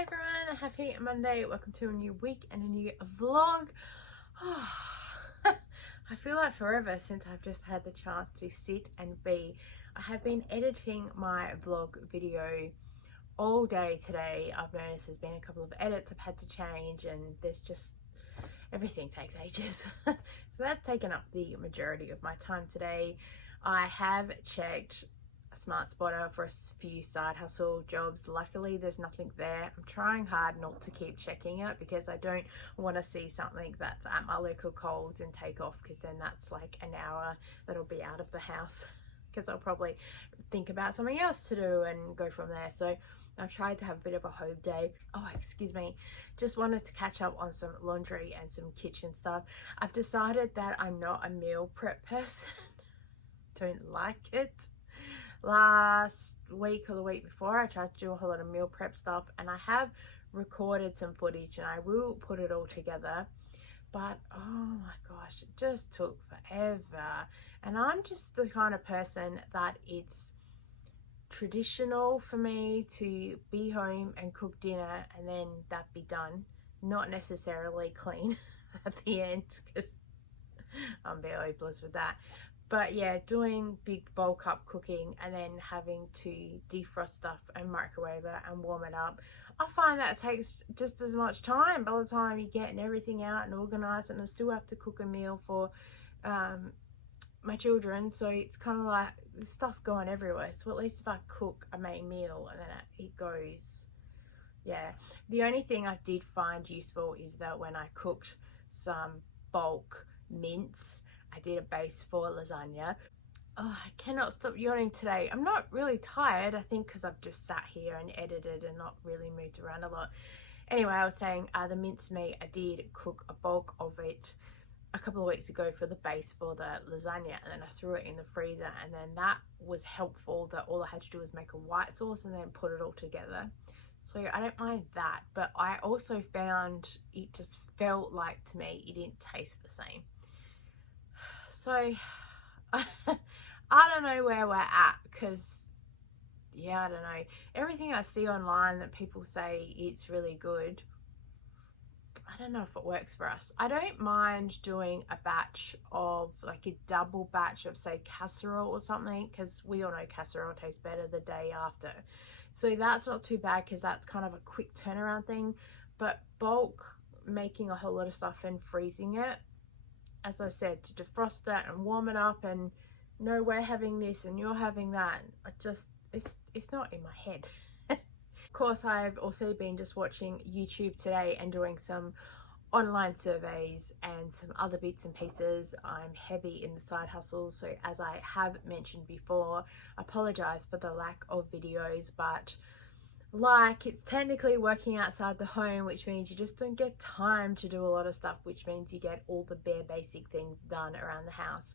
Hi everyone, happy Monday. Welcome to a new week and a new vlog. I feel like forever since I've just had the chance to sit and be. I have been editing my vlog video all day today. I've noticed there's been a couple of edits I've had to change, and there's just everything takes ages. So that's taken up the majority of my time today. I have checked SmartSpotter for a few side hustle jobs. Luckily there's nothing there. I'm trying hard not to keep checking it because I don't want to see something that's at my local Coles and take off, because then that's like an hour that'll be out of the house because I'll probably think about something else to do and go from there. So I've tried to have a bit of a home day. Oh, excuse me. Just wanted to catch up on some laundry and some kitchen stuff. I've decided that I'm not a meal prep person. Don't like it. Last week or the week before, I tried to do a whole lot of meal prep stuff, and I have recorded some footage and I will put it all together, but oh my gosh, it just took forever. And I'm just the kind of person that it's traditional for me to be home and cook dinner and then that be done, not necessarily clean at the end, because I'm very hopeless with that. But yeah, doing big bulk up cooking and then having to defrost stuff and microwave it and warm it up, I find that takes just as much time by the time you're getting everything out and organised, and I still have to cook a meal for my children. So it's kind of like the stuff going everywhere. So at least if I cook a main meal and then it goes, yeah. The only thing I did find useful is that when I cooked some bulk mince, I did a base for lasagna. Oh, I cannot stop yawning today. I'm not really tired, I think because I've just sat here and edited and not really moved around a lot. Anyway, I was saying the mincemeat, I did cook a bulk of it a couple of weeks ago for the base for the lasagna, and then I threw it in the freezer, and then that was helpful that all I had to do was make a white sauce and then put it all together. So I don't mind that, but I also found it just felt like, to me, it didn't taste the same. So I don't know where we're at, because yeah, I don't know, everything I see online that people say it's really good, I don't know if it works for us. I don't mind doing a batch of, like a double batch of, say, casserole or something, because we all know casserole tastes better the day after. So that's not too bad because that's kind of a quick turnaround thing. But bulk making a whole lot of stuff and freezing it, as I said, to defrost it and warm it up, and no, we're having this and you're having that, it's not in my head. Of course, I've also been just watching YouTube today and doing some online surveys and some other bits and pieces. I'm heavy in the side hustles, so as I have mentioned before, I apologize for the lack of videos, but like, it's technically working outside the home, which means you just don't get time to do a lot of stuff, which means you get all the bare basic things done around the house.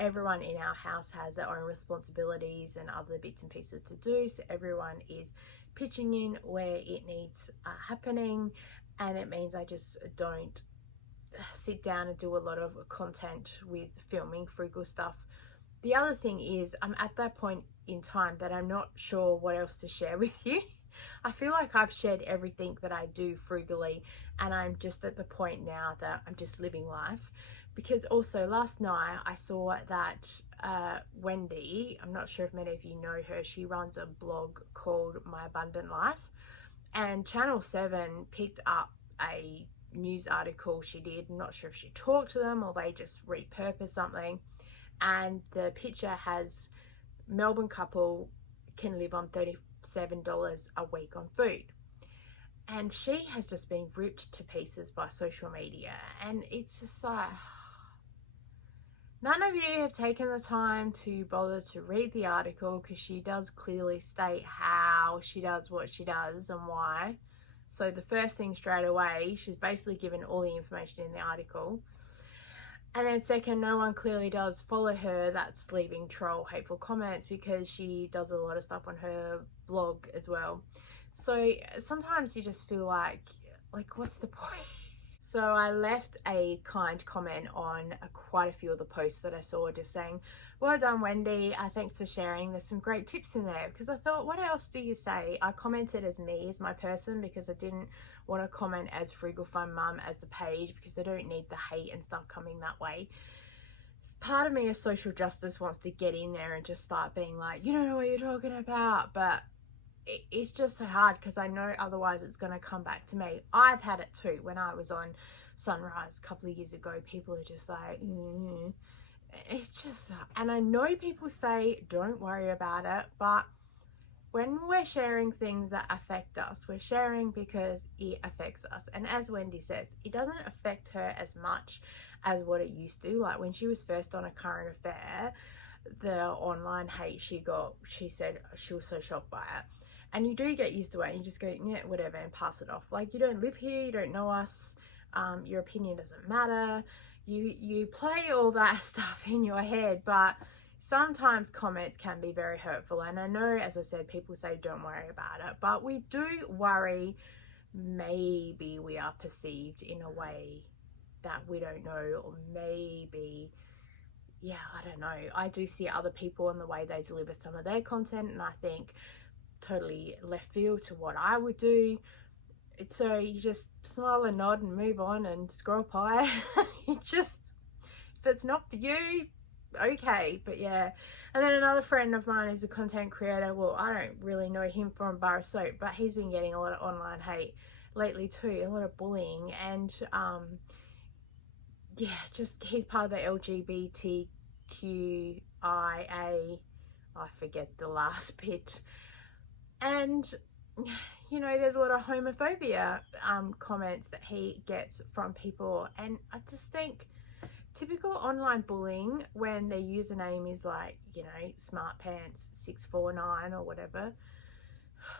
Everyone in our house has their own responsibilities and other bits and pieces to do, so everyone is pitching in where it needs happening, and it means I just don't sit down and do a lot of content with filming frugal stuff. The other thing is, I'm at that point in time that I'm not sure what else to share with you. I feel like I've shared everything that I do frugally, and I'm just at the point now that I'm just living life. Because also last night I saw that Wendy, I'm not sure if many of you know her, she runs a blog called My Abundant Life, and Channel 7 picked up a news article she did. I'm not sure if she talked to them or they just repurposed something, and the picture has Melbourne couple can live on $37 a week on food, and she has just been ripped to pieces by social media. And it's just like, none of you have taken the time to bother to read the article, because she does clearly state how she does what she does and why. So the first thing straight away, she's basically given all the information in the article. And then second, no one clearly does follow her that's leaving troll hateful comments, because she does a lot of stuff on her blog as well. So sometimes you just feel like what's the point? So I left a kind comment on quite a few of the posts that I saw, just saying, well done Wendy, thanks for sharing, there's some great tips in there. Because I thought, what else do you say? I commented as me, as my person, because I didn't want to comment as Frugal Fun Mum as the page, because I don't need the hate and stuff coming that way. Part of me as social justice wants to get in there and just start being like, you don't know what you're talking about, but it's just so hard because I know otherwise it's going to come back to me. I've had it too. When I was on Sunrise a couple of years ago, people are just like, it's just, and I know people say don't worry about it, but when we're sharing things that affect us, we're sharing because it affects us. And as Wendy says, it doesn't affect her as much as what it used to. Like when she was first on A Current Affair, the online hate she got, she said she was so shocked by it. And you do get used to it and you just go, yeah, whatever, and pass it off. Like, you don't live here, you don't know us, your opinion doesn't matter. You play all that stuff in your head, but sometimes comments can be very hurtful. And I know, as I said, people say don't worry about it, but we do worry maybe we are perceived in a way that we don't know, or maybe, yeah, I don't know. I do see other people and the way they deliver some of their content, and I think totally left field to what I would do. So you just smile and nod and move on and scroll by. You just, if it's not for you, okay. But yeah. And then another friend of mine is a content creator. Well, I don't really know him from bar of soap, but he's been getting a lot of online hate lately too, a lot of bullying. And yeah, just he's part of the LGBTQIA, I forget the last bit. And you know, there's a lot of homophobia comments that he gets from people, and I just think typical online bullying when their username is like, you know, smartpants649 or whatever.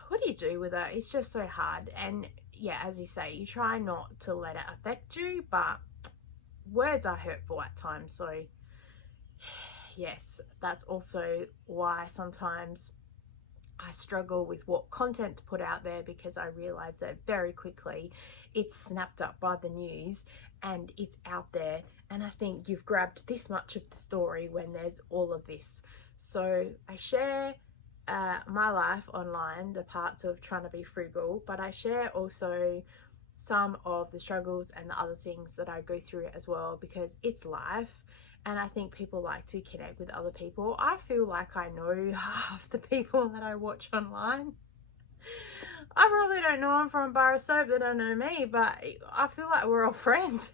What do you do with it? It's just so hard. And yeah, as you say, you try not to let it affect you, but words are hurtful at times. So yes, that's also why sometimes I struggle with what content to put out there, because I realize that very quickly it's snapped up by the news and it's out there, and I think you've grabbed this much of the story when there's all of this. So I share my life online, the parts of trying to be frugal, but I share also some of the struggles and the other things that I go through as well, because it's life. And I think people like to connect with other people. I feel like I know half the people that I watch online. I probably don't know them from a bar of soap, they don't know me, but I feel like we're all friends.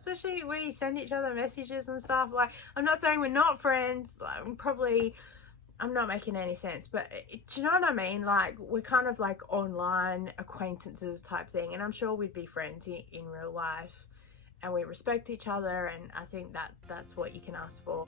Especially we send each other messages and stuff. Like, I'm not saying we're not friends. Like, I'm not making any sense, but do you know what I mean? Like, we're kind of like online acquaintances type thing. And I'm sure we'd be friends in real life. And we respect each other, and I think that's what you can ask for.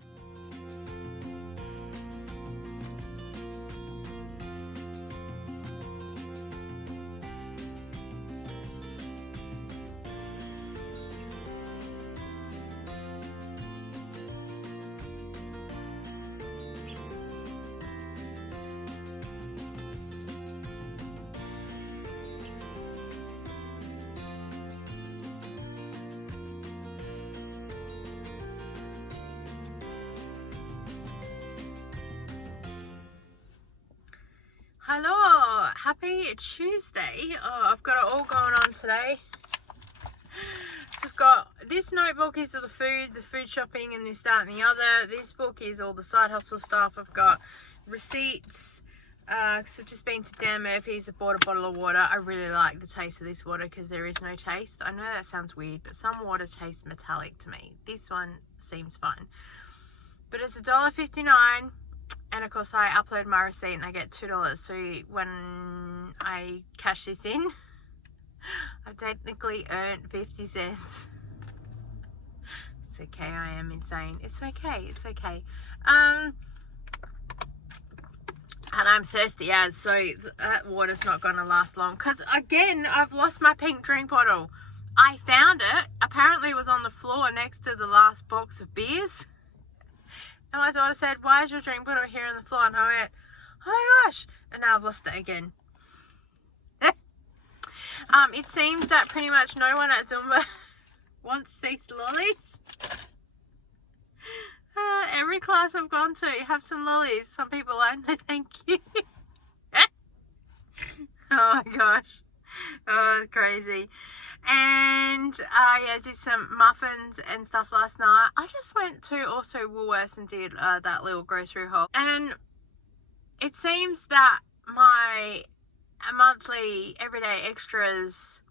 Hello, happy Tuesday. Oh, I've got it all going on today. So I've got, this notebook is all the food shopping and this, that and the other. This book is all the side hustle stuff. I've got receipts, because I've just been to Dan Murphy's. I bought a bottle of water. I really like the taste of this water because there is no taste. I know that sounds weird, but some water tastes metallic to me. This one seems fine. But it's $1.59. And of course I upload my receipt and I get $2. So when I cash this in, I've technically earned 50 cents. It's okay, I am insane. It's okay, it's okay. And I'm thirsty as, so that water's not going to last long. Because again, I've lost my pink drink bottle. I found it. Apparently it was on the floor next to the last box of beers. And my daughter said, why is your drink bottle here on the floor? And I went, oh my gosh. And now I've lost it again. It seems that pretty much no one at Zumba wants these lollies. Every class I've gone to, have some lollies. Some people are, no thank you. Oh my gosh. Oh, it's crazy. And yeah, did some muffins and stuff last night. I just went to also Woolworths and did that little grocery haul. And it seems that my monthly everyday extras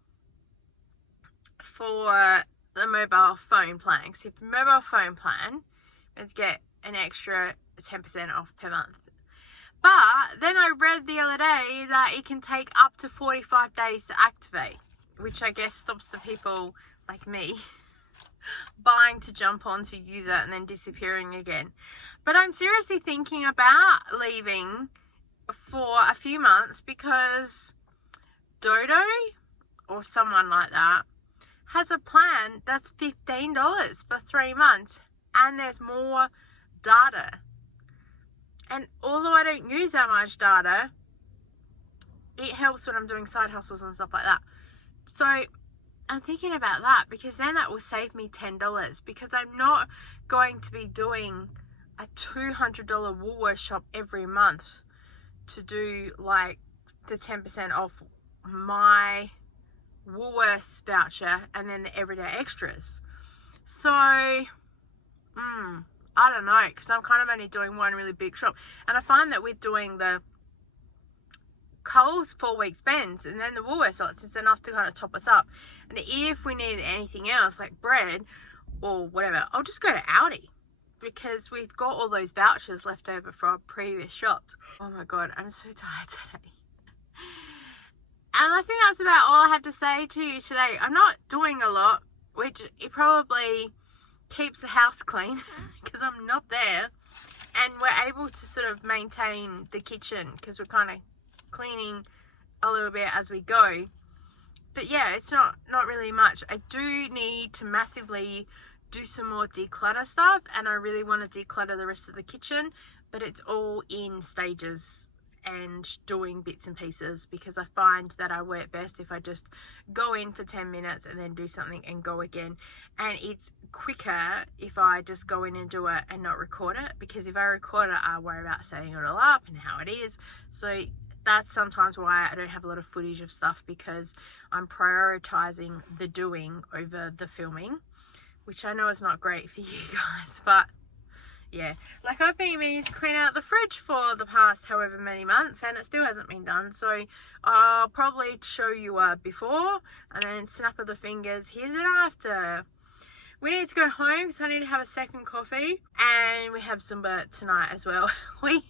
for the mobile phone plan. So if your mobile phone plan, let's get an extra 10% off per month. But then I read the other day that it can take up to 45 days to activate, which I guess stops the people like me buying to jump on to use it and then disappearing again. But I'm seriously thinking about leaving for a few months because Dodo or someone like that has a plan that's $15 for 3 months and there's more data. And although I don't use that much data, it helps when I'm doing side hustles and stuff like that. So I'm thinking about that because then that will save me $10 because I'm not going to be doing a $200 Woolworths shop every month to do like the 10% off my Woolworths voucher and then the everyday extras. So I don't know, because I'm kind of only doing one really big shop. And I find that with doing the Coles 4 week spends and then the Woolworths lots, it's enough to kind of top us up. And if we need anything else like bread or whatever, I'll just go to Aldi because we've got all those vouchers left over from our previous shops. Oh my God, I'm so tired today. And I think that's about all I had to say to you today. I'm not doing a lot, which it probably keeps the house clean because I'm not there, and we're able to sort of maintain the kitchen because we're kind of cleaning a little bit as we go. But yeah, it's not really much. I do need to massively do some more declutter stuff, and I really want to declutter the rest of the kitchen, but it's all in stages and doing bits and pieces because I find that I work best if I just go in for 10 minutes and then do something and go again. And it's quicker if I just go in and do it and not record it, because if I record it, I worry about setting it all up and how it is. So that's sometimes why I don't have a lot of footage of stuff, because I'm prioritizing the doing over the filming, which I know is not great for you guys, but yeah, like I've been meaning to clean out the fridge for the past however many months and it still hasn't been done. So I'll probably show you a before and then snap of the fingers, here's it after. We need to go home because I need to have a second coffee, and we have Zumba tonight as well. I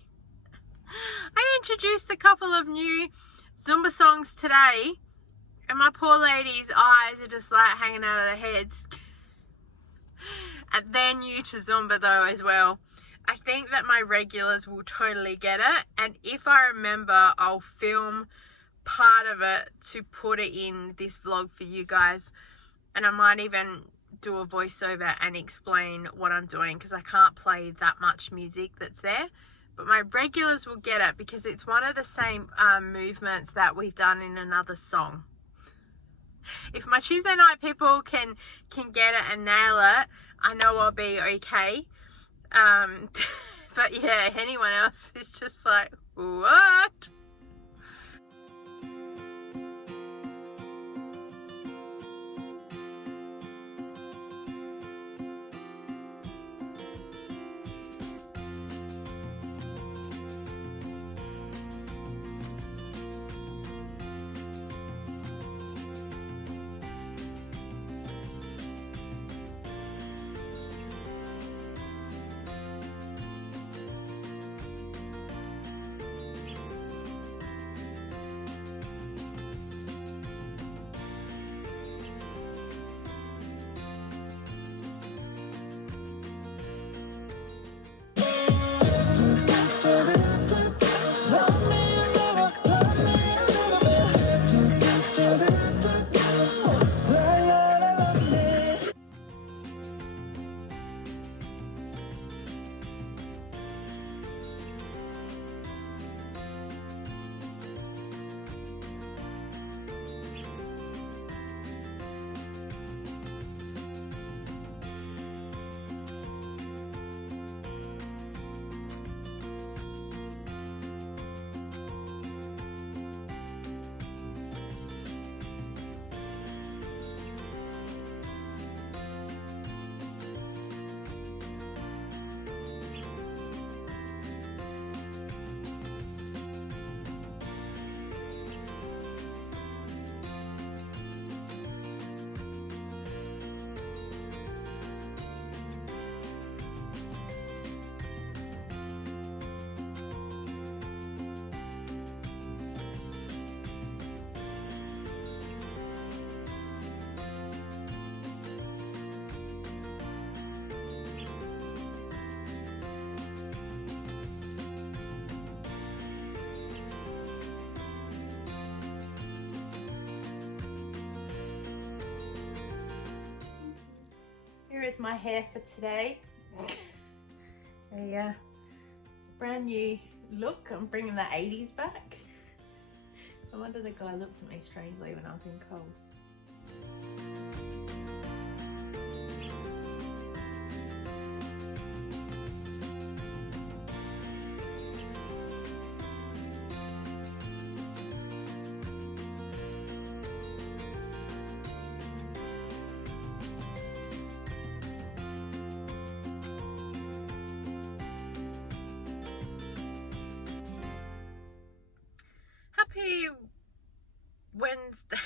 introduced a couple of new Zumba songs today and my poor lady's eyes are just like hanging out of their heads. And they're new to Zumba though as well. I think that my regulars will totally get it, and if I remember, I'll film part of it to put it in this vlog for you guys, and I might even do a voiceover and explain what I'm doing because I can't play that much music that's there. But my regulars will get it because it's one of the same movements that we've done in another song. If my Tuesday night people can get it and nail it, I know I'll be okay. But yeah, anyone else is just like, what? is my hair for today. A brand new look. I'm bringing the 80s back. I wonder the guy looked at me strangely when I was in Coles. Happy Wednesday.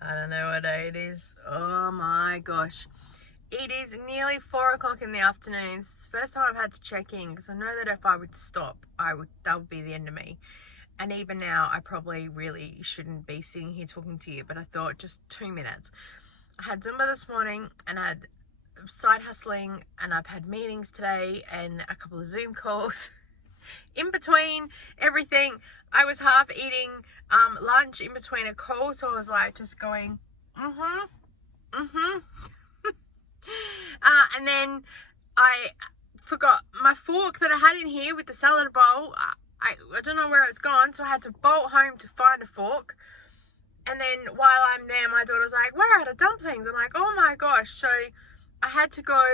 I don't know what day it is. Oh my gosh. It is nearly 4 o'clock in the afternoon. It's the first time I've had to check in because I know that if I would stop, that would be the end of me. And even now, I probably really shouldn't be sitting here talking to you, but I thought just 2 minutes. I had Zumba this morning and I had side hustling, and I've had meetings today and a couple of Zoom calls. In between everything, I was half eating lunch in between a call, so I was like just going and then I forgot my fork that I had in here with the salad bowl. I don't know where it's gone, so I had to bolt home to find a fork. And then while I'm there, my daughter's like, "We're out of dumplings." I'm like, "Oh my gosh." So I had to go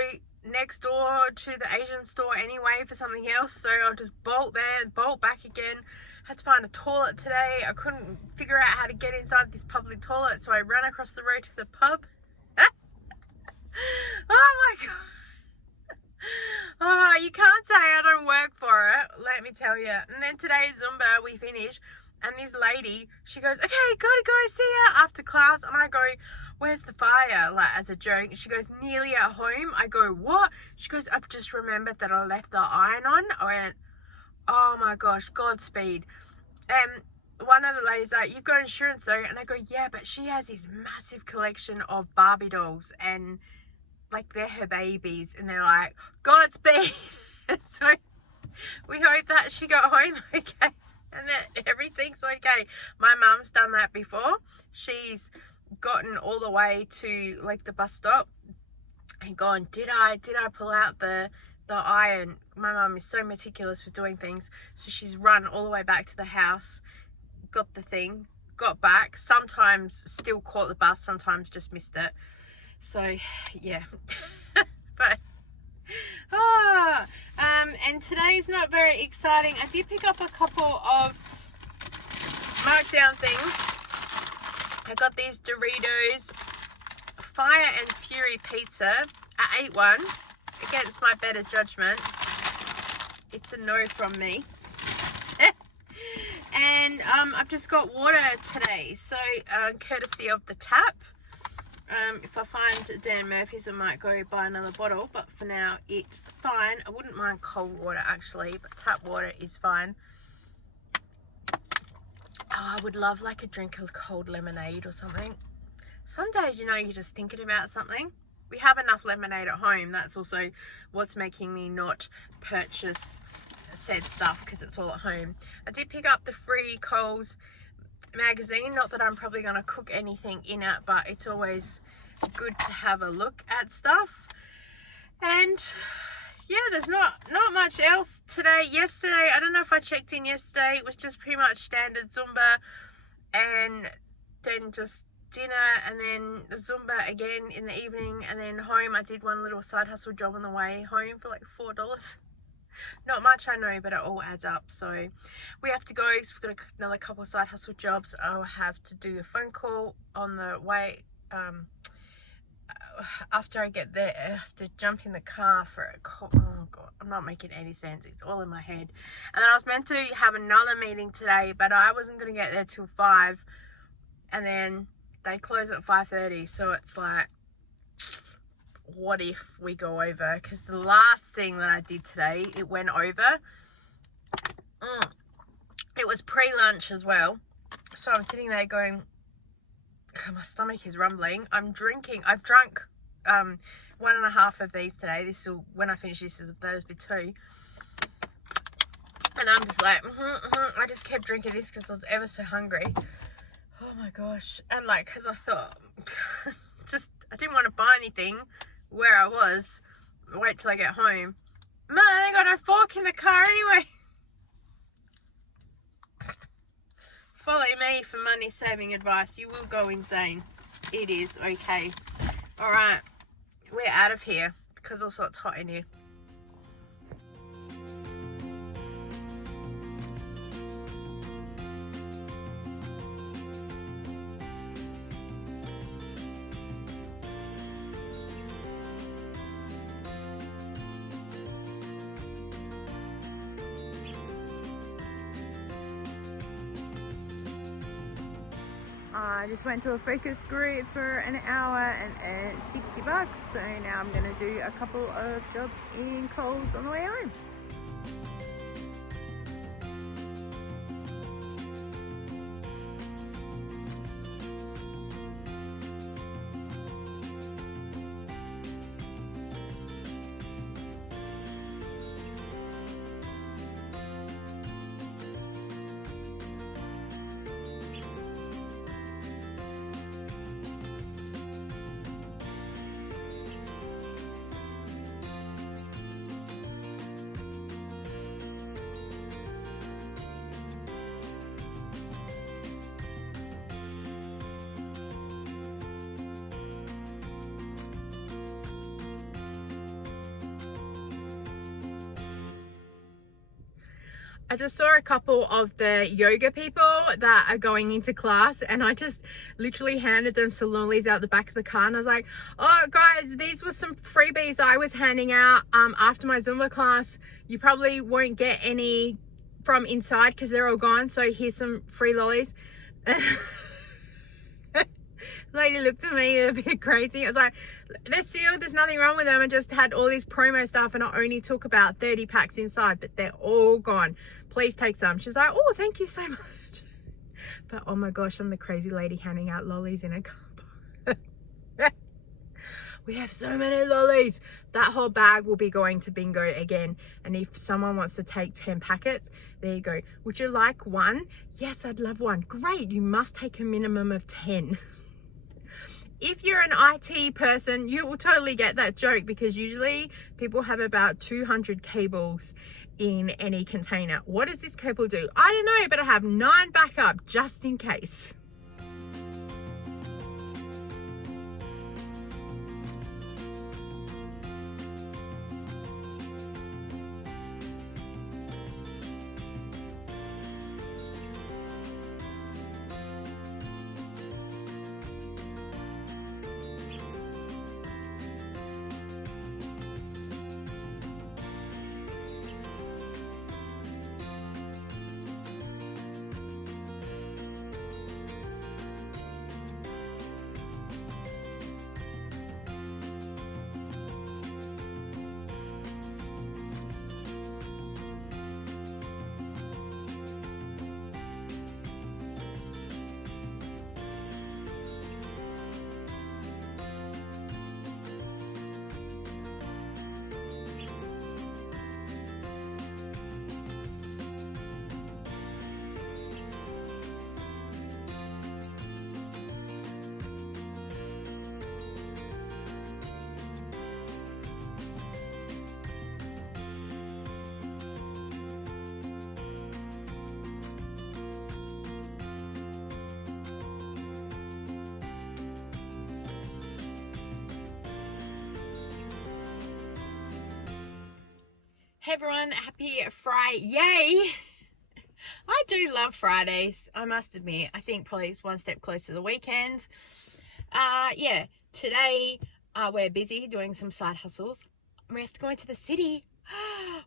next door to the Asian store anyway for something else, so I'll just bolt there and bolt back again. Had to find a toilet today. I couldn't figure out how to get inside this public toilet, so I ran across the road to the pub. Oh my god. Oh, you can't say I don't work for it, let me tell you. And then today Zumba, we finish, and this lady, she goes, "Okay, gotta go, see ya," after class. And I go, "Where's the fire?" Like, as a joke. She goes, "Nearly at home." I go, "What?" She goes, "I've just remembered that I left the iron on." I went, "Oh my gosh, Godspeed." And one of the ladies like, "You've got insurance though?" And I go, "Yeah, but she has this massive collection of Barbie dolls, and like they're her babies." And they're like, "Godspeed." So we hope that she got home okay and that everything's okay. My mum's done that before. She's gotten all the way to like the bus stop and gone, did I pull out the iron? My mum is so meticulous with doing things, so she's run all the way back to the house, got the thing, got back, sometimes still caught the bus, sometimes just missed it. So yeah. But and today's not very exciting. I did pick up a couple of markdown things. I got these Doritos Fire and Fury Pizza. I ate one against my better judgment. It's a no from me. And I've just got water today, so courtesy of the tap. If I find Dan Murphy's, I might go buy another bottle, but for now it's fine. I wouldn't mind cold water actually, but tap water is fine. Oh, I would love like a drink of cold lemonade or something. Some days, you know, you're just thinking about something. We have enough lemonade at home. That's also what's making me not purchase said stuff, because it's all at home. I did pick up the free Coles magazine. Not that I'm probably going to cook anything in it, but it's always good to have a look at stuff. And yeah, there's not much else today. Yesterday, I don't know if I checked in yesterday. It was just pretty much standard Zumba, and then just dinner, and then Zumba again in the evening, and then home. I did one little side hustle job on the way home for like $4. Not much, I know, but it all adds up. So we have to go because we've got another couple of side hustle jobs. I'll have to do a phone call on the way. After I get there, I have to jump in the car for a call. Oh god, I'm not making any sense. It's all in my head. And then I was meant to have another meeting today, but I wasn't going to get there till 5, and then they close at 5:30. So it's like, what if we go over? Because the last thing that I did today, it went over. It was pre-lunch as well, so I'm sitting there going, my stomach is rumbling. I've drunk 1.5 of these today. This will, when I finish this, that'll be 2. And I'm just like, I just kept drinking this because I was ever so hungry. Oh my gosh. And like, because I thought, just I didn't want to buy anything where I was. Wait till I get home. Man, I got no fork in the car anyway. Follow me for money saving advice. You will go insane. It is okay. Alright, we're out of here because also it's hot in here. I just went to a focus group for an hour and earned $60. So now I'm going to do a couple of jobs in Coles on the way home. I just saw a couple of the yoga people that are going into class, and I just literally handed them some lollies out the back of the car, and I was like, oh guys, these were some freebies I was handing out after my Zumba class. You probably won't get any from inside because they're all gone, so here's some free lollies. Lady looked at me a bit crazy. I was like, they're sealed, there's nothing wrong with them. I just had all this promo stuff and I only took about 30 packs inside, but they're all gone. Please take some. She's like, oh, thank you so much. But oh my gosh, I'm the crazy lady handing out lollies in a car. We have so many lollies. That whole bag will be going to bingo again. And if someone wants to take 10 packets, there you go. Would you like one? Yes, I'd love one. Great, you must take a minimum of 10. If you're an IT person, you will totally get that joke because usually people have about 200 cables in any container. What does this cable do? I don't know, but I have 9 backup just in case. Hey everyone, happy Friday. Yay! I do love Fridays, I must admit. I think probably it's one step closer to the weekend. Yeah, today we're busy doing some side hustles. We have to go into the city.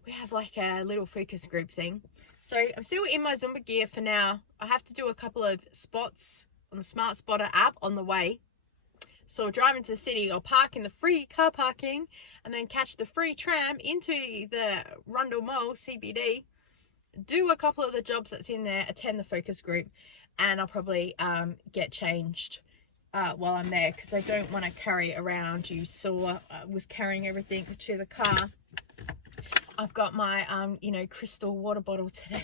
We have like a little focus group thing. So I'm still in my Zumba gear for now. I have to do a couple of spots on the SmartSpotter app on the way. So I'll drive into the city, I'll park in the free car parking and then catch the free tram into the Rundle Mall CBD, do a couple of the jobs that's in there, attend the focus group, and I'll probably get changed while I'm there because I don't want to carry around. You saw I was carrying everything to the car. I've got my, crystal water bottle today.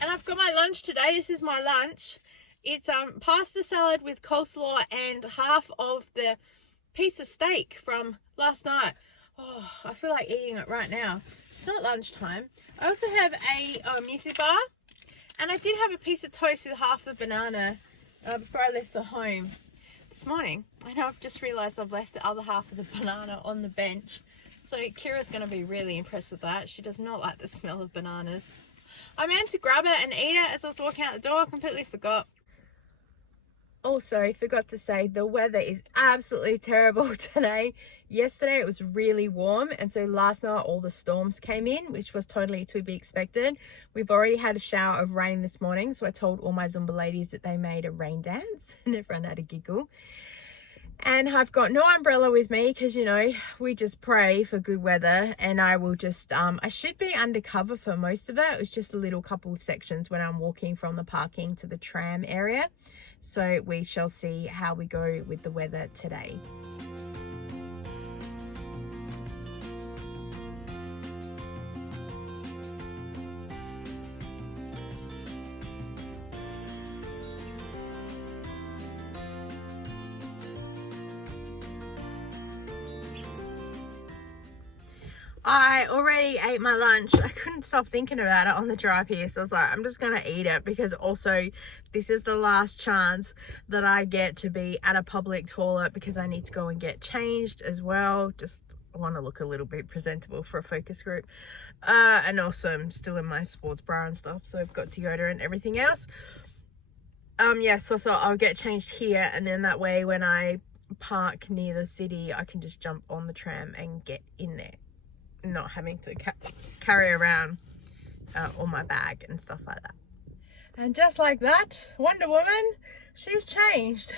And I've got my lunch today. This is my lunch. It's pasta salad with coleslaw and half of the piece of steak from last night. Oh, I feel like eating it right now. It's not lunchtime. I also have a music bar, and I did have a piece of toast with half a banana before I left the home this morning. I know I've just realised I've left the other half of the banana on the bench. So Kira's going to be really impressed with that. She does not like the smell of bananas. I meant to grab it and eat it as I was walking out the door. I completely forgot. Also, forgot to say, the weather is absolutely terrible today. Yesterday it was really warm, and so last night all the storms came in, which was totally to be expected. We've already had a shower of rain this morning, so I told all my Zumba ladies that they made a rain dance, and everyone had a giggle. And I've got no umbrella with me because, you know, we just pray for good weather, and I will just, I should be undercover for most of it. It was just a little couple of sections when I'm walking from the parking to the tram area. So we shall see how we go with the weather today. I already ate my lunch. I couldn't stop thinking about it on the drive here, so I was like, I'm just gonna eat it, because also this is the last chance that I get to be at a public toilet, because I need to go and get changed as well. Just want to look a little bit presentable for a focus group, and also I'm still in my sports bra and stuff, so I've got deodorant and everything else. Yeah, so I thought I'll get changed here, and then that way when I park near the city I can just jump on the tram and get in there, not having to carry around all my bag and stuff like that. And just like that, Wonder Woman, she's changed.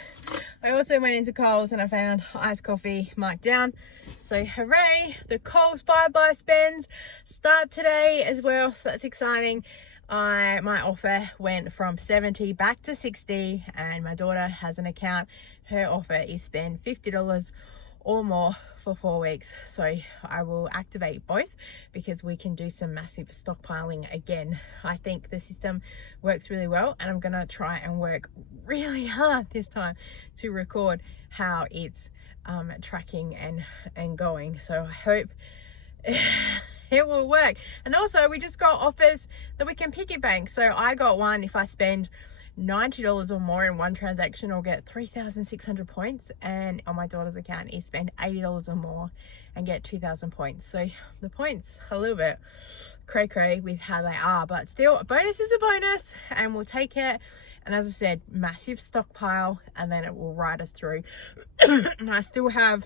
I also went into Coles and I found iced coffee Markdown. So hooray, the Coles buy spends start today as well, so that's exciting. My offer went from 70 back to 60, and my daughter has an account. Her offer is spend $50 or more for 4 weeks, so I will activate both because we can do some massive stockpiling again. I think the system works really well, and I'm gonna try and work really hard this time to record how it's tracking and going, so I hope it will work. And also we just got offers that we can piggy bank. So I got one, if I spend $90 or more in one transaction, I'll get 3,600 points, and on my daughter's account is spend $80 or more and get 2,000 points. So the points are a little bit cray with how they are, but still a bonus is a bonus, and we'll take it. And as I said, massive stockpile, and then it will ride us through. And I still have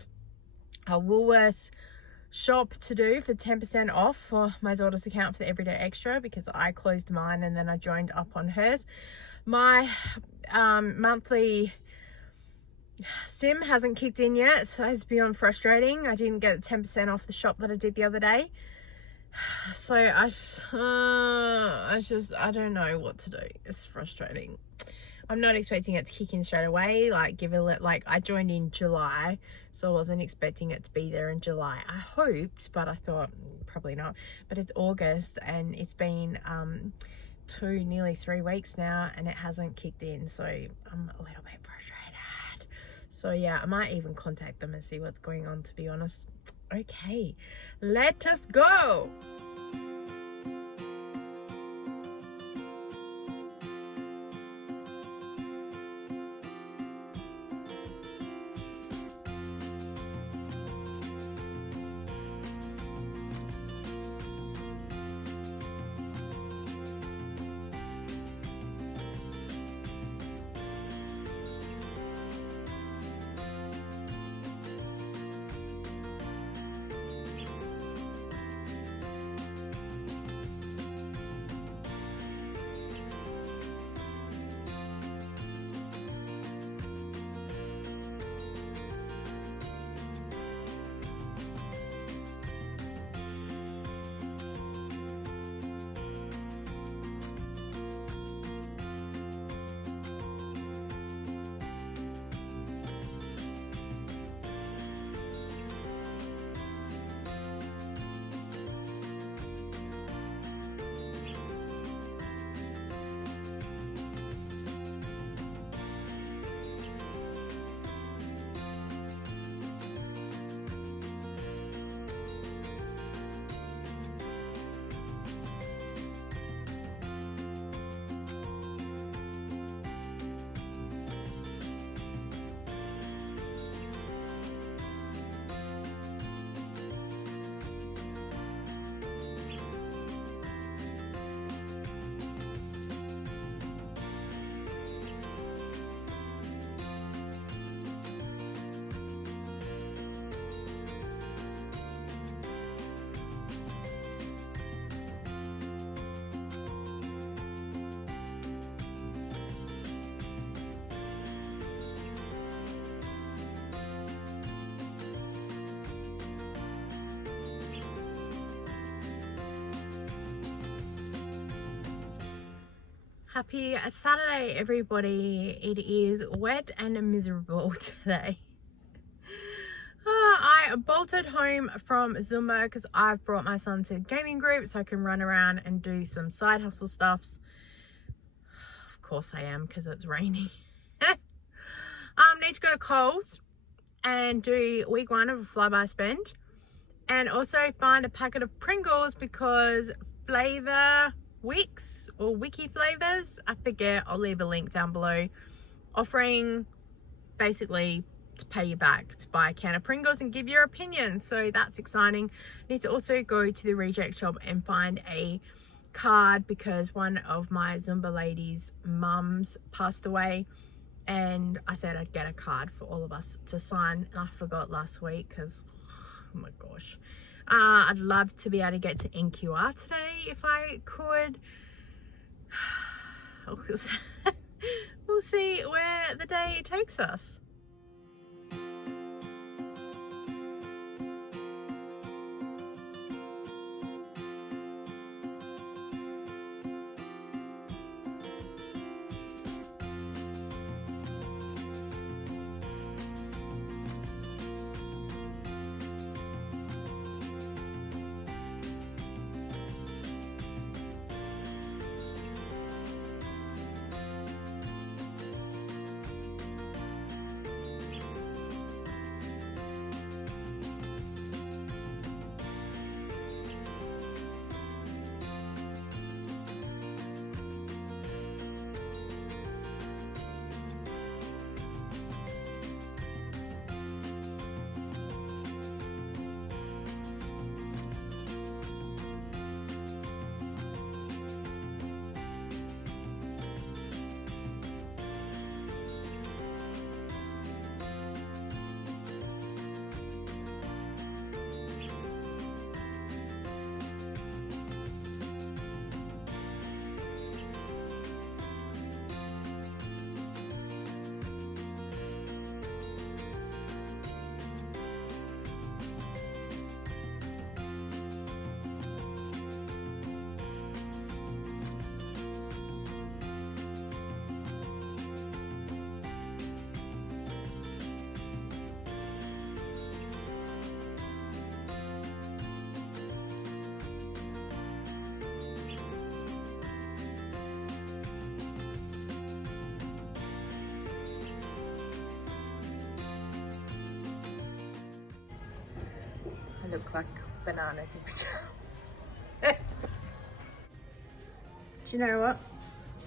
a Woolworths shop to do for 10% off for my daughter's account for the Everyday Extra, because I closed mine and then I joined up on hers. My monthly sim hasn't kicked in yet, so it's beyond frustrating. I didn't get 10% off the shop that I did the other day, so I don't know what to do. It's frustrating. I'm not expecting it to kick in straight away, like I joined in July, so I wasn't expecting it to be there in July. I hoped, but I thought probably not. But it's August, and it's been nearly 3 weeks now, and it hasn't kicked in, so I'm a little bit frustrated. So yeah, I might even contact them and see what's going on, to be honest. Okay, let us go. Happy Saturday, everybody. It is wet and miserable today. I bolted home from Zumba because I've brought my son to the gaming group so I can run around and do some side hustle stuffs. Of course I am, because it's raining. Need to go to Coles and do week 1 of a flyby spend, and also find a packet of Pringles because Flavor Wix or Wiki Flavors, I forget, I'll leave a link down below, offering basically to pay you back to buy a can of Pringles and give your opinion, so that's exciting. Need to also go to the reject shop and find a card because one of my Zumba ladies' mums passed away, and I said I'd get a card for all of us to sign, and I forgot last week because, oh my gosh. I'd love to be able to get to NQR today if I could. We'll see where the day takes us. I look like bananas in pajamas. Do you know what?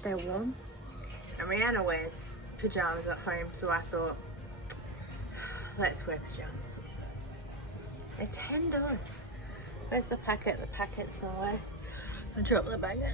They're warm. And Rihanna wears pajamas at home, so I thought, let's wear pajamas. They're $10. Where's the packet? The packet's somewhere. I dropped the bag in.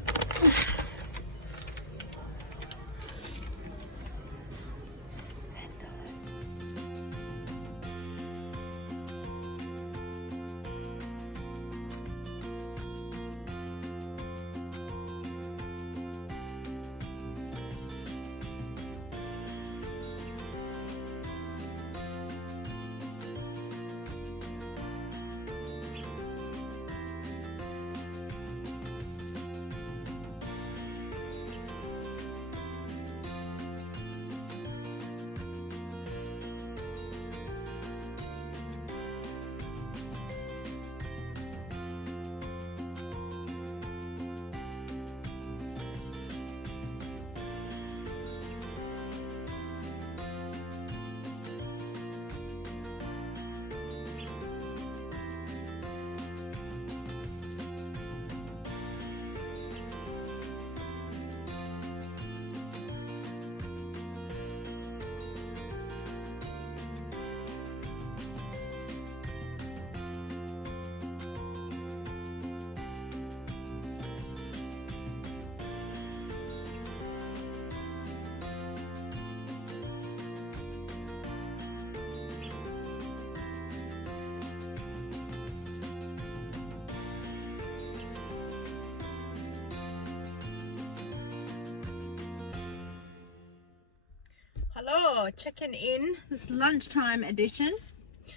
Hello, checking in. This lunchtime edition.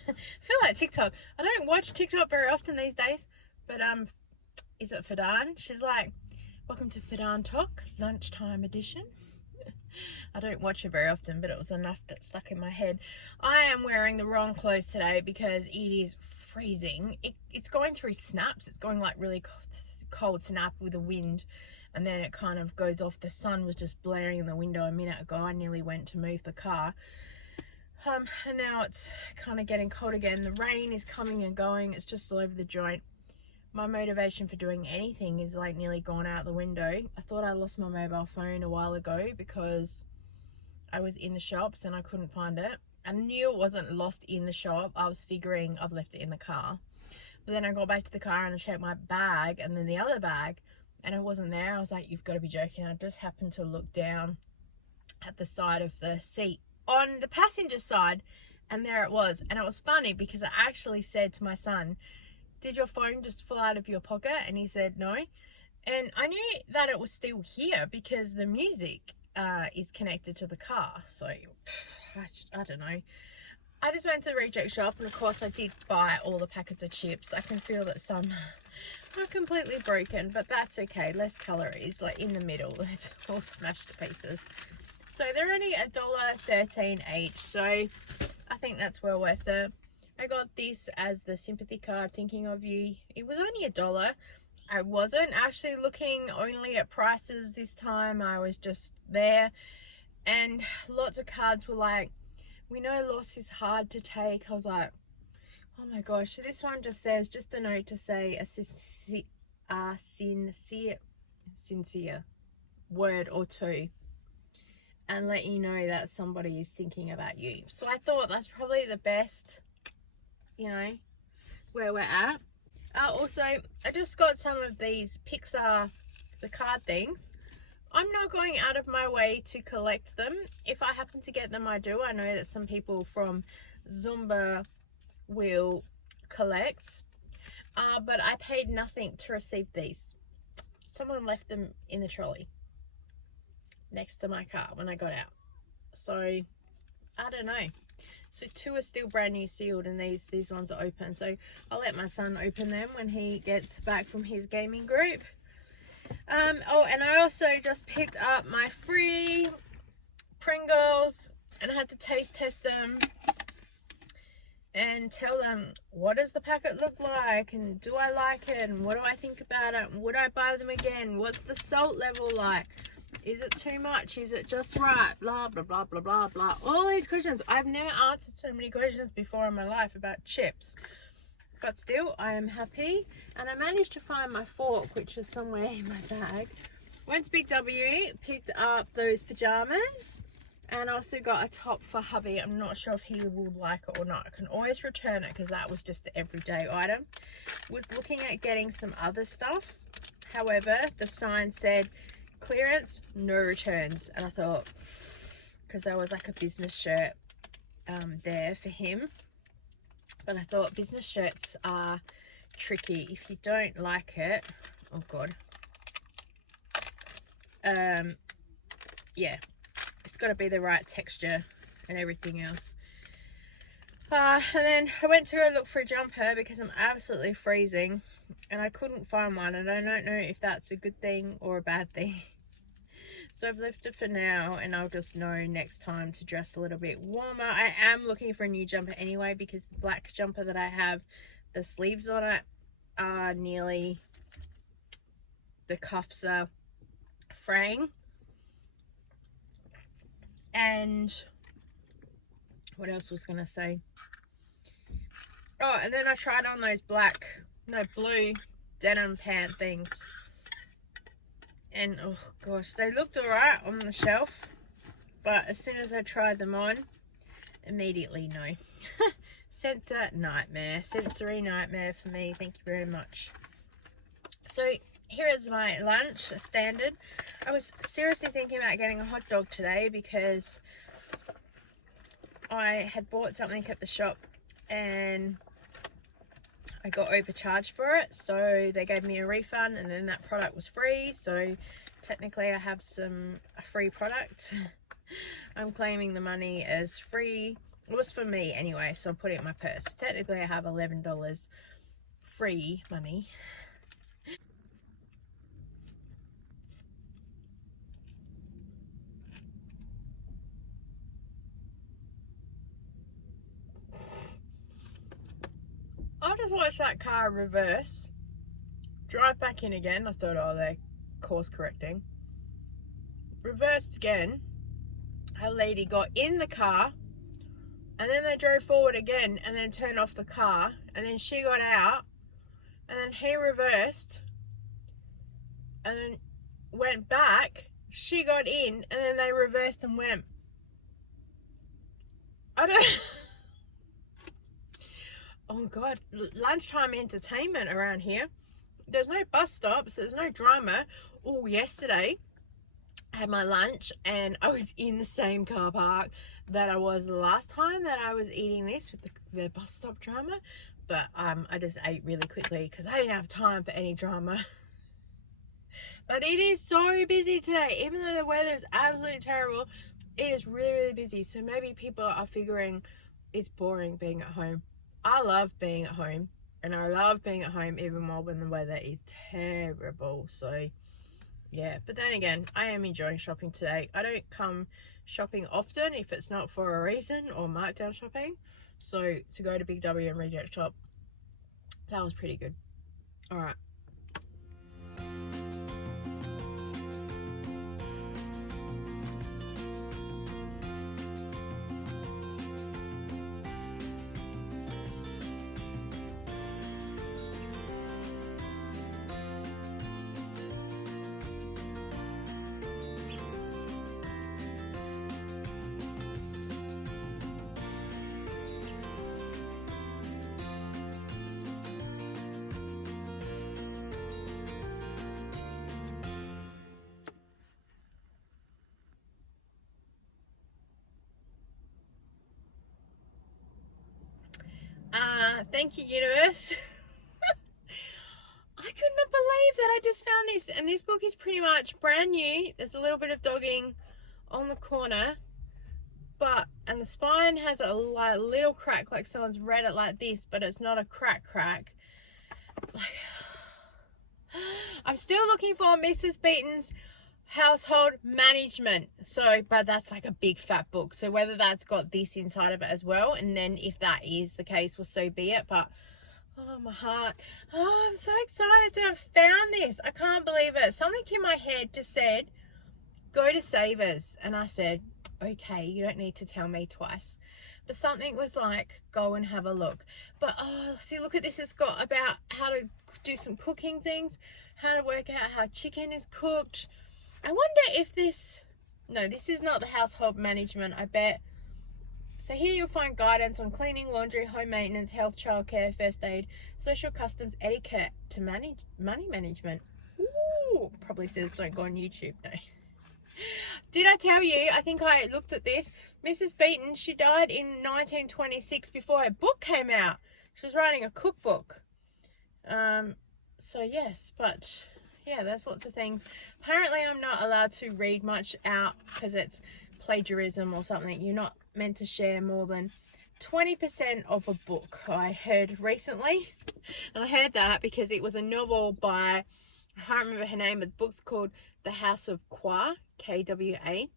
I feel like TikTok. I don't watch TikTok very often these days, but is it for Dan? She's like, Welcome to Fidan Talk, lunchtime edition. I don't watch it very often, but it was enough that stuck in my head. I am wearing the wrong clothes today because it is freezing. It's going through snaps. It's going like really cold snap with the wind, and then it kind of goes off. The sun was just blaring in the window a minute ago. I nearly went to move the car. And now it's kind of getting cold again. The rain is coming and going. It's just all over the joint. My motivation for doing anything is like nearly gone out the window. I thought I lost my mobile phone a while ago because I was in the shops and I couldn't find it. I knew it wasn't lost in the shop. I was figuring I've left it in the car. But then I got back to the car and I checked my bag and then the other bag and it wasn't there. I was like, you've got to be joking. I just happened to look down at the side of the seat on the passenger side and there it was. And it was funny because I actually said to my son, did your phone just fall out of your pocket? And he said no. And I knew that it was still here because the music is connected to the car. So I don't know. I just went to the reject shop and of course I did buy all the packets of chips. I can feel that some are completely broken, but that's okay. Less calories, like in the middle. It's all smashed to pieces. So they're only $1.13 each. So I think that's well worth it. I got this as the sympathy card, thinking of you. It was only $1. I wasn't actually looking only at prices this time. I was just there. And lots of cards were like, we know loss is hard to take. I was like, oh my gosh. So this one just says, just a note to say a sincere word or two. And let you know that somebody is thinking about you. So I thought that's probably the best, you know, where we're at. Also, I just got some of these Pixar, the card things. I'm not going out of my way to collect them. If I happen to get them, I do. I know that some people from Zumba will collect. But I paid nothing to receive these. Someone left them in the trolley next to my car when I got out. So, I don't know. So 2 are still brand new sealed and these ones are open. So I'll let my son open them when he gets back from his gaming group. Oh, and I also just picked up my free Pringles and I had to taste test them and tell them, what does the packet look like and do I like it and what do I think about it and would I buy them again? What's the salt level like? Is it too much? Is it just right? Blah, blah, blah, blah, blah, blah. All these questions. I've never answered so many questions before in my life about chips. But still, I am happy. And I managed to find my fork, which is somewhere in my bag. Went to Big W, picked up those pajamas. And also got a top for hubby. I'm not sure if he will like it or not. I can always return it because that was just the everyday item. Was looking at getting some other stuff. However, the sign said, clearance, no returns. And I thought, because there was like a business shirt there for him, but I thought business shirts are tricky if you don't like it. Oh god. Yeah, it's got to be the right texture and everything else. And then I went to go look for a jumper because I'm absolutely freezing and I couldn't find one, and I don't know if that's a good thing or a bad thing. So I've left it for now and I'll just know next time to dress a little bit warmer. I am looking for a new jumper anyway because the black jumper that I have, the sleeves on it are nearly, the cuffs are fraying. And what else was going to say? Oh, and then I tried on those blue denim pant things. And oh gosh, they looked alright on the shelf. But as soon as I tried them on, immediately no. Sensory nightmare for me. Thank you very much. So here is my lunch, a standard. I was seriously thinking about getting a hot dog today because I had bought something at the shop and I got overcharged for it, so they gave me a refund and then that product was free, so technically I have a free product. I'm claiming the money as free. It was for me anyway, so I'll put it in my purse. Technically I have $11 free money. just watched that car reverse, drive back in again. I thought, oh, they're course correcting. Reversed again. A lady got in the car, and then they drove forward again and then turned off the car, and then she got out, and then he reversed and then went back. She got in, and then they reversed and went. I don't... Oh God, lunchtime entertainment around here. There's no bus stops, there's no drama. Oh, yesterday I had my lunch and I was in the same car park that I was the last time that I was eating this with the bus stop drama. But I just ate really quickly because I didn't have time for any drama. But it is so busy today. Even though the weather is absolutely terrible, it is really, really busy. So maybe people are figuring it's boring being at home. I love being at home, and I love being at home even more when the weather is terrible. So yeah, but then again, I am enjoying shopping today. I don't come shopping often if it's not for a reason or markdown shopping. So to go to Big W and reject shop, that was pretty good. All right. Thank you, universe. I could not believe that I just found this, and this book is pretty much brand new. There's a little bit of dogging on the corner, and the spine has a little crack, like someone's read it like this, but it's not a crack. I'm still looking for Mrs. Beaton's Household Management. So, but that's like a big fat book. So whether that's got this inside of it as well, and then if that is the case, well, so be it. But oh, my heart. Oh, I'm so excited to have found this. I can't believe it. Something in my head just said, go to Savers. And I said, okay, you don't need to tell me twice. But something was like, go and have a look. But oh, see, look at this. It's got about how to do some cooking things, how to work out how chicken is cooked. I wonder if this, no, this is not the Household Management, I bet. So here you'll find guidance on cleaning, laundry, home maintenance, health, childcare, first aid, social customs, etiquette to manage money management. Ooh, probably says don't go on YouTube. No. Did I tell you, I think I looked at this, Mrs. Beaton, she died in 1926 before her book came out. She was writing a cookbook. So yes, but yeah, there's lots of things. Apparently I'm not allowed to read much out because it's plagiarism or something. You're not meant to share more than 20% of a book, I heard recently. And I heard that because it was a novel by, I can't remember her name, but the book's called The House of Kwa, K-W-A.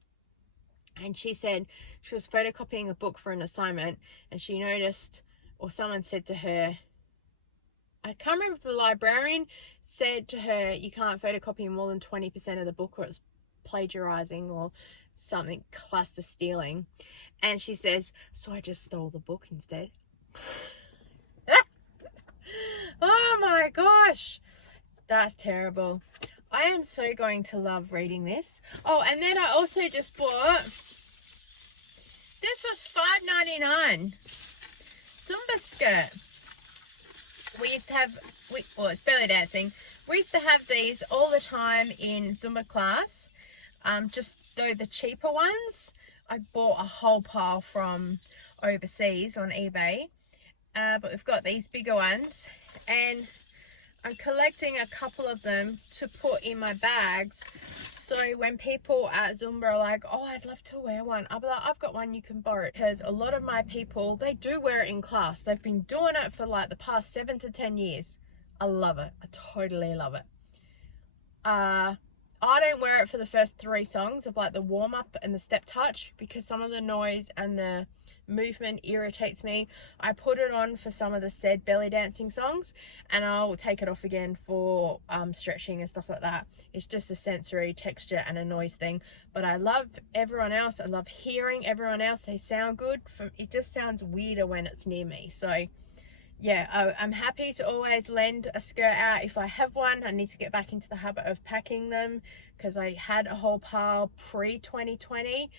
And she said she was photocopying a book for an assignment, and she noticed, or someone said to her, I can't remember if the librarian said to her, you can't photocopy more than 20% of the book or it's plagiarizing or something, classed as stealing. And she says, so I just stole the book instead. Oh my gosh, that's terrible. I am so going to love reading this. Oh, and then I also just bought, this was $5.99, Zumba skirt. We used to have, well, it's belly dancing. We used to have these all the time in Zumba class. Just though the cheaper ones, I bought a whole pile from overseas on eBay. But we've got these bigger ones, and I'm collecting a couple of them to put in my bags. So when people at Zumba are like, oh, I'd love to wear one, I'll be like, I've got one, you can borrow it. Because a lot of my people, they do wear it in class. They've been doing it for like the past 7 to 10 years. I love it. I totally love it. I I don't wear it for the first 3 songs of like the warm up and the step touch, because some of the noise and the movement irritates me. I put it on for some of the said belly dancing songs, and I'll take it off again for stretching and stuff like that. It's just a sensory texture and a noise thing. But I love everyone else. I love hearing everyone else. They sound good. It just sounds weirder when it's near me. So yeah, I'm happy to always lend a skirt out if I have one. I need to get back into the habit of packing them, because I had a whole pile pre-2020,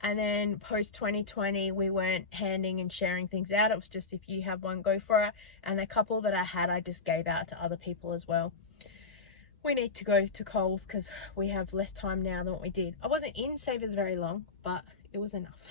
and then post-2020 we weren't handing and sharing things out. It was just, if you have one, go for it. And a couple that I had, I just gave out to other people as well. We need to go to Coles because we have less time now than what we did. I wasn't in Savers very long, but it was enough.